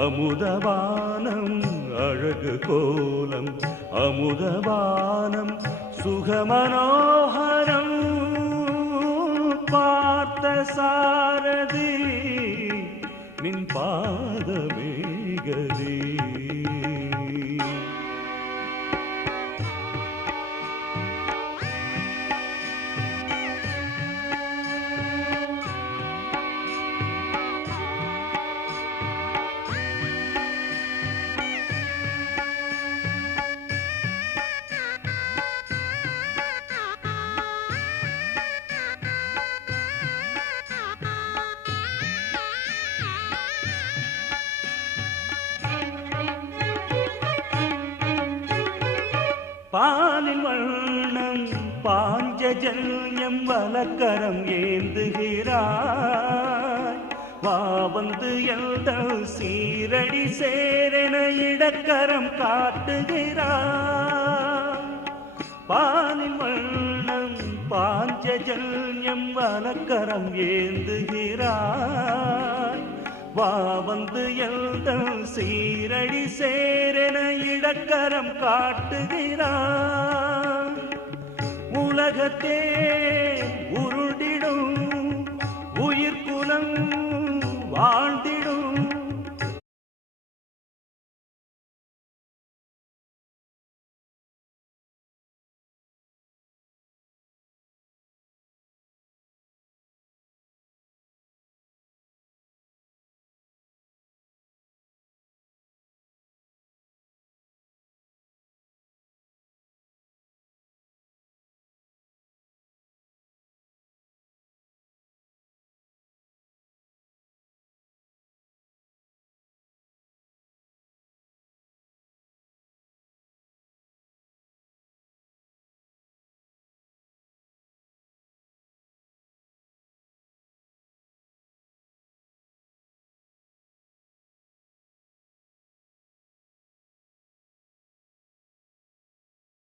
அமுதவானம் அழகு கோலம் அமுதவானம் சுகமனோகரம் பார்த்த சாரதி நின் பாதமேகதி பாலின் வண்ணம் பாஞ்சஜன்யம் வலக்கரம் ஏந்துகிறாய் வா வந்து எல்தல் சீரடி சேரென இடக்கரம் காட்டுகிறாய் பாலின் வண்ணம் பாஞ்சஜன்யம் வலக்கரம் ஏந்துகிறாய் வா வந்து எல்தல் சீரடி சேரென இடக்கரம் காட்டுகிறான் உலகத்தே உருண்டிடும் உயிர்குலம் வாழ்